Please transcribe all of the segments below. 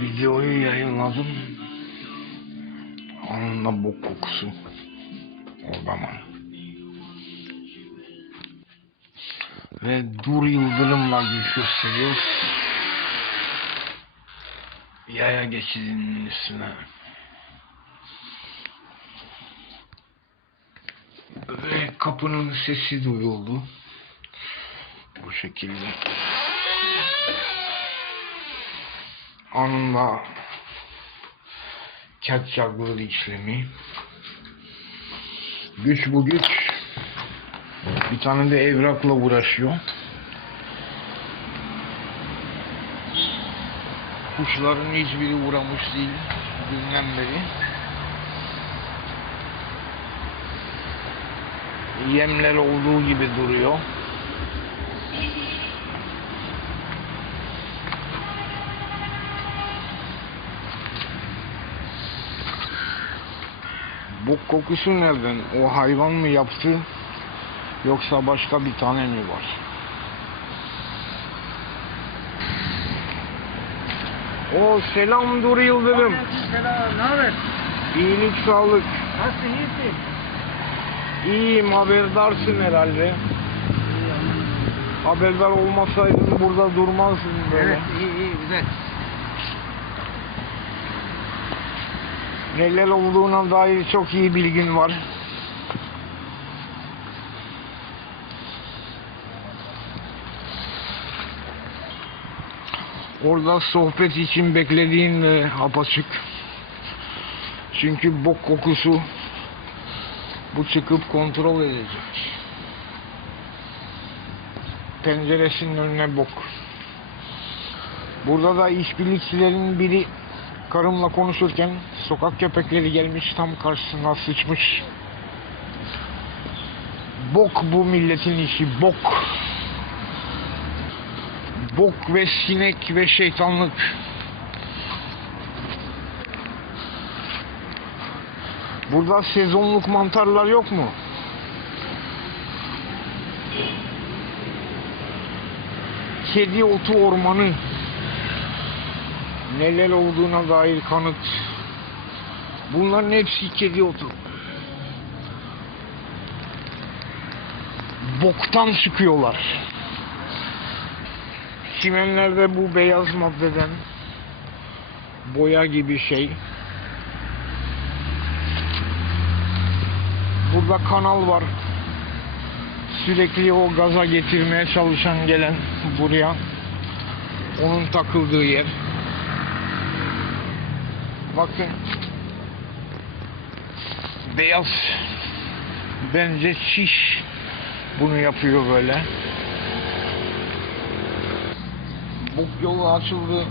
Videoyu yayınladım. Anında bok kokusu. Odama. Ve Dur Yıldırım'la güç gösteriyoruz. Yaya geçidinin üstüne. Ve kapının sesi duyuldu. Bu şekilde. Anında ketçaplı işlemi. Güç bu güç. Bir tane de evrakla uğraşıyor. Kuşların hiçbiri uğramış değil dünden beri. Yemler olduğu gibi duruyor. Bu kokusu nereden? O hayvan mı yaptı? Yoksa başka bir tane mi var? O selam Dur Yıldırım. Selam, ne haber? İyilik sağlık. Nasılsın, iyisin? İyiyim haberdarsın herhalde. İyi, Haberdar olmasaydın burada durmazdın böyle. Evet, iyi, iyi, güzel. Neler olduğuna dair çok iyi bilgin var. Orada sohbet için beklediğin de apaçık. Çünkü bok kokusu bu çıkıp kontrol edecek. Penceresinin önüne bok. Burada da işbirlikçilerin biri karımla konuşurken sokak köpekleri gelmiş tam karşısına sıçmış. Bok bu milletin işi bok. Bok ve sinek ve şeytanlık. Burada sezonluk mantarlar yok mu? Kedi otu ormanı neler olduğuna dair kanıt. Bunların hepsi kedi otu. Boktan çıkıyorlar. Çimenlerde bu beyaz maddeden boya gibi şey. Burada kanal var. Sürekli o gaza getirmeye çalışan gelen buraya. Onun takıldığı yer. Bakın. Beyaz. Bence şiş bunu yapıyor böyle. Bok yolu açıldı.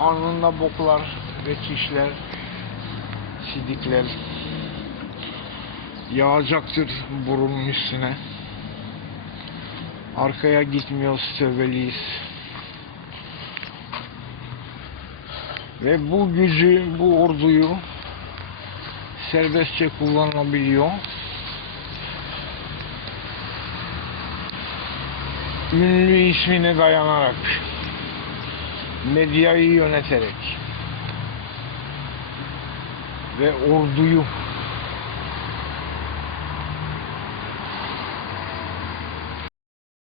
Alnında boklar ve çişler, sidikler yağacaktır burunun üstüne. Arkaya gitmiyoruz, tövbeliyiz. Ve bu gücü, bu orduyu serbestçe kullanabiliyor. Ünlü ismine dayanarak, medyayı yöneterek ve orduyu